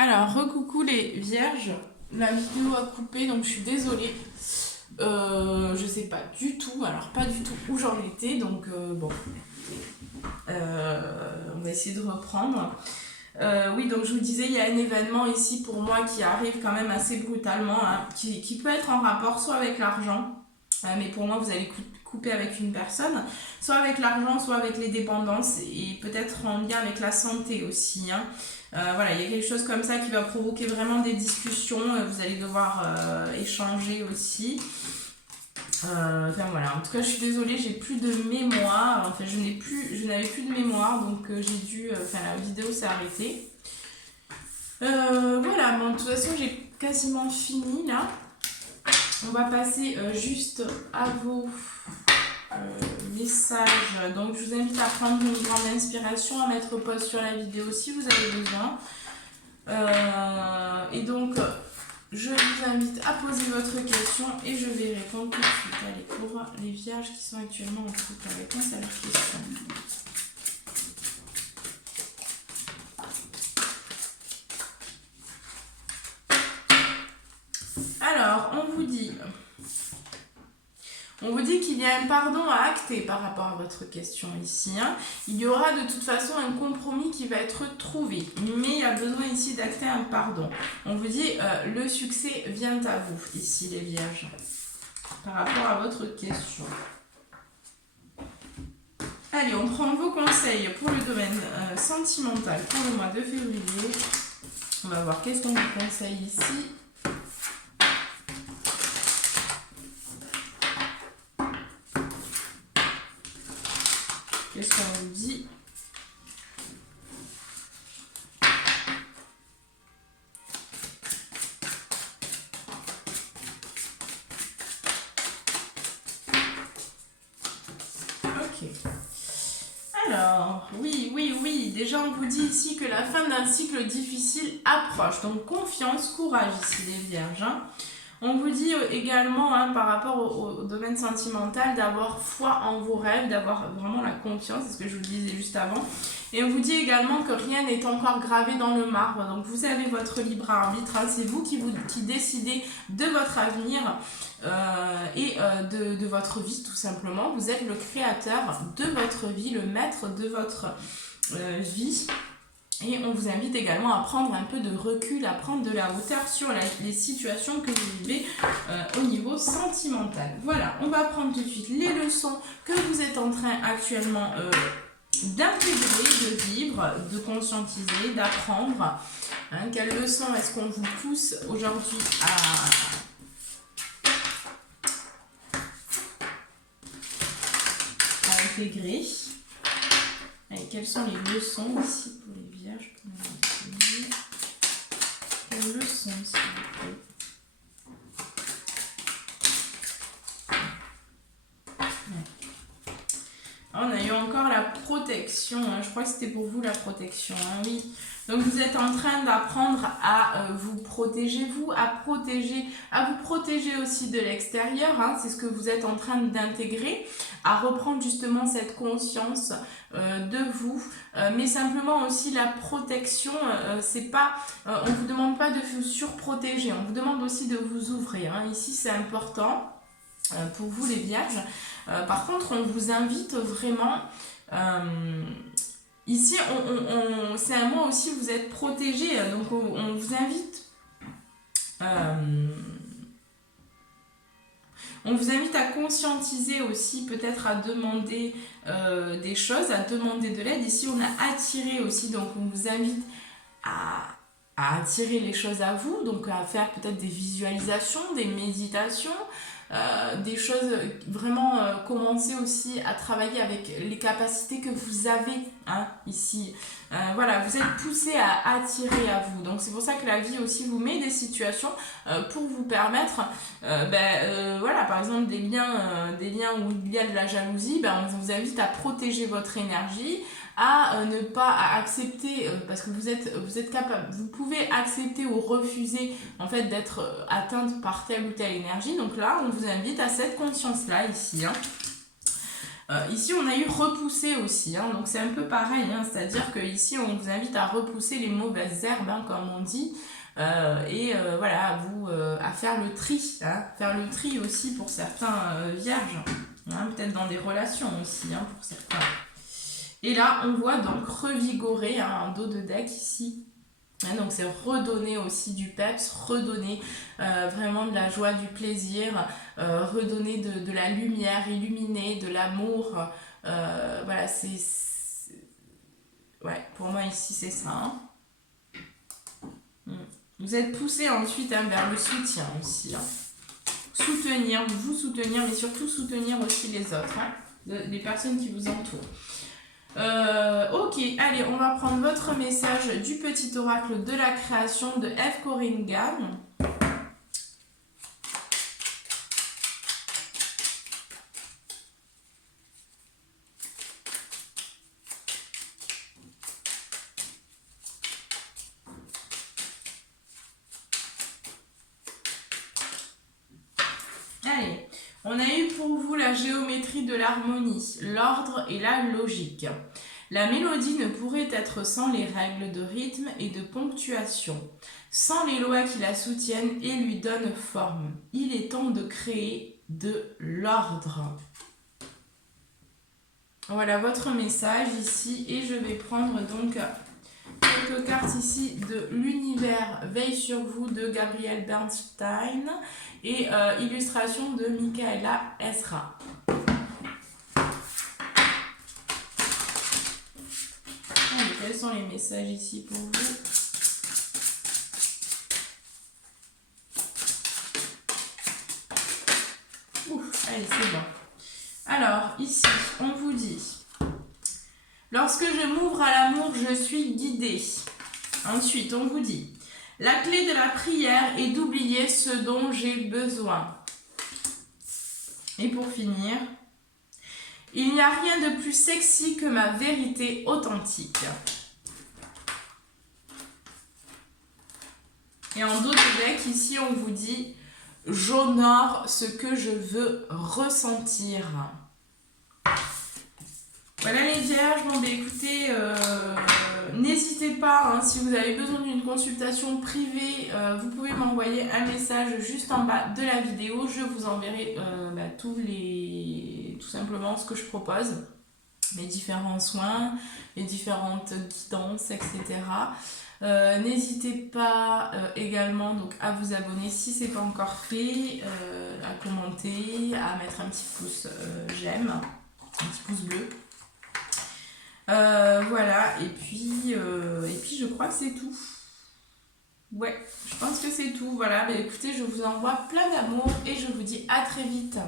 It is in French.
Alors, recoucou les vierges, la vidéo a coupé donc je suis désolée. Je sais pas du tout, alors pas du tout où j'en étais, donc bon, on va essayer de reprendre. Oui, donc je vous disais, il y a un événement ici pour moi qui arrive quand même assez brutalement, hein, qui peut être en rapport soit avec l'argent, mais pour moi vous allez couper avec une personne, soit avec l'argent, soit avec les dépendances et peut-être en lien avec la santé aussi, hein. Voilà, il y a quelque chose comme ça qui va provoquer vraiment des discussions, vous allez devoir échanger aussi. Enfin voilà, en tout cas je suis désolée, j'ai plus de mémoire, enfin je n'avais plus de mémoire, donc j'ai dû, enfin la vidéo s'est arrêtée. Voilà, bon, de toute façon j'ai quasiment fini là. On va passer juste à vos messages. Donc je vous invite à prendre une grande inspiration, à mettre pause sur la vidéo si vous avez besoin. Et donc je vous invite à poser votre question et je vais répondre tout de suite. Allez, pour les vierges qui sont actuellement en couple, réponse à leurs questions. Alors, on vous dit qu'il y a un pardon à acter par rapport à votre question ici, hein. Il y aura de toute façon un compromis qui va être trouvé, mais il y a besoin ici d'acter un pardon. On vous dit le succès vient à vous ici les vierges par rapport à votre question. Allez, on prend vos conseils pour le domaine sentimental pour le mois de février. On va voir qu'est-ce qu'on vous conseille ici. Qu'est-ce qu'on vous dit? Ok. Alors, oui. Déjà, on vous dit ici que la fin d'un cycle difficile approche. Donc, confiance, courage ici, les vierges, hein. On vous dit également, hein, par rapport au domaine sentimental, d'avoir foi en vos rêves, d'avoir vraiment la confiance, c'est ce que je vous disais juste avant. Et on vous dit également que rien n'est encore gravé dans le marbre. Donc vous avez votre libre arbitre, hein, c'est vous qui décidez de votre avenir et de votre vie tout simplement. Vous êtes le créateur de votre vie, le maître de votre vie. Et on vous invite également à prendre un peu de recul, à prendre de la hauteur sur les situations que vous vivez au niveau sentimental. Voilà, on va prendre tout de suite les leçons que vous êtes en train actuellement d'intégrer, de vivre, de conscientiser, d'apprendre. Hein, quelles leçons est-ce qu'on vous pousse aujourd'hui à intégrer? Et quelles sont les leçons ici pour les vierges? Quelles leçons, s'il vous plaît? On a eu encore la protection, hein. Je crois que c'était pour vous la protection, hein, oui. Donc vous êtes en train d'apprendre à vous protéger, à vous protéger aussi de l'extérieur, hein. C'est ce que vous êtes en train d'intégrer, à reprendre justement cette conscience de vous, mais simplement aussi la protection, c'est pas, on vous demande pas de vous surprotéger, on vous demande aussi de vous ouvrir, hein. Ici c'est important pour vous les vierges. Par contre, on vous invite vraiment, ici, c'est un mois aussi, vous êtes protégés, donc on vous invite, à conscientiser aussi, peut-être à demander des choses, à demander de l'aide. Ici, on a attiré aussi, donc on vous invite à attirer les choses à vous, donc à faire peut-être des visualisations, des méditations, des choses vraiment, commencer aussi à travailler avec les capacités que vous avez, hein, ici. Voilà, vous êtes poussé à attirer à vous. Donc c'est pour ça que la vie aussi vous met des situations pour vous permettre, voilà, par exemple des liens où il y a de la jalousie, on vous invite à protéger votre énergie, à ne pas accepter, parce que vous êtes capable, vous pouvez accepter ou refuser en fait d'être atteinte par telle ou telle énergie. Donc là, on vous invite à cette conscience-là ici, hein. Ici, on a eu repousser aussi, hein, donc c'est un peu pareil, hein, c'est-à-dire que ici on vous invite à repousser les mauvaises herbes, hein, comme on dit, voilà, à faire le tri, hein, faire le tri aussi pour certains vierges, hein, peut-être dans des relations aussi, hein, pour certains. Et là, on voit donc revigorer, hein, un dos de deck ici. Donc c'est redonner aussi du peps, redonner vraiment de la joie, du plaisir, redonner de la lumière, illuminer, de l'amour. Voilà, ouais, pour moi ici c'est ça. Hein. Vous êtes poussé ensuite, hein, vers le soutien aussi. Hein. Soutenir, vous soutenir, mais surtout soutenir aussi les autres, hein, les personnes qui vous entourent. Ok, allez, on va prendre votre message du petit oracle de la création de F. Corringham. Allez, on a eu pour vous la géométrie de l'harmonie, l'ordre et la logique. La mélodie ne pourrait être sans les règles de rythme et de ponctuation, sans les lois qui la soutiennent et lui donnent forme. Il est temps de créer de l'ordre. Voilà votre message ici et je vais prendre donc quelques cartes ici de l'univers Veille sur vous de Gabriel Bernstein et illustration de Michaela Esra. Allez, quels sont les messages ici pour vous? Ouf, allez, c'est bon. Alors, ici, on vous dit: lorsque je m'ouvre à l'amour, je suis guidée. Ensuite, on vous dit: la clé de la prière est d'oublier ce dont j'ai besoin. Et pour finir, il n'y a rien de plus sexy que ma vérité authentique. Et en dos de deck, ici, on vous dit: j'honore ce que je veux ressentir. Voilà les vierges, bon bah écoutez, n'hésitez pas, hein, si vous avez besoin d'une consultation privée, vous pouvez m'envoyer un message juste en bas de la vidéo. Je vous enverrai tout simplement ce que je propose, mes différents soins, les différentes guidances, etc. N'hésitez pas également donc, à vous abonner si ce n'est pas encore fait, à commenter, à mettre un petit pouce j'aime, un petit pouce bleu. Voilà, et puis je crois que c'est tout. Ouais, je pense que c'est tout. Voilà, bah, écoutez, je vous envoie plein d'amour et je vous dis à très vite.